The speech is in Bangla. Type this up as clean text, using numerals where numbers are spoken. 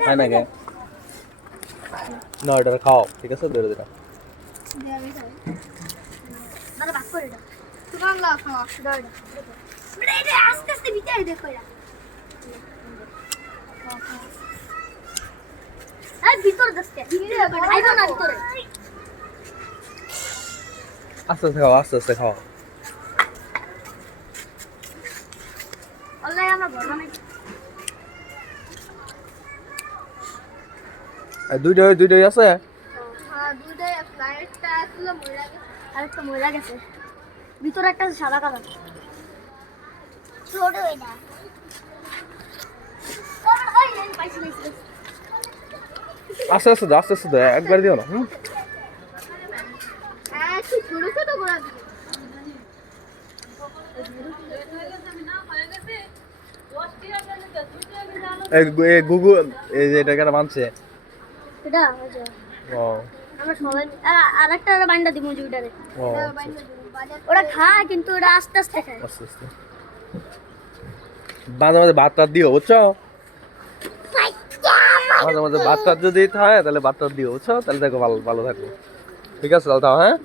হয় নাকি না এটা খাও ঠিক আছে ধরে দিলাম আস্তে আস্তে খাও আস্তে আস্তে খাও দুইটাই আছে আরেকটা ময়লা গেছে ভিতরে একটা সাদা কালার ছোট এটা আস্তে আস্তে দাও আস্তে আস্তে দাও একবার দিও না ছোট ছোট গোড়া গুগল এই যে এটা কেন মানছে এটা ও আমরা সবাই আরেকটা বান্ডা দিব জুইটারে ও ওরা খায় কিন্তু ওরা আস্তে আস্তে খায় আস্তে আস্তে মাঝে মাঝে ভাত টাত দিও বুঝছো মাঝে মাঝে ভাত টাত যদি দিতে হয় তাহলে ভাত টাত দিও বুঝছো তাহলে দেখো ভালো ভালো থাকবো ঠিক আছে তাহলে তাও হ্যাঁ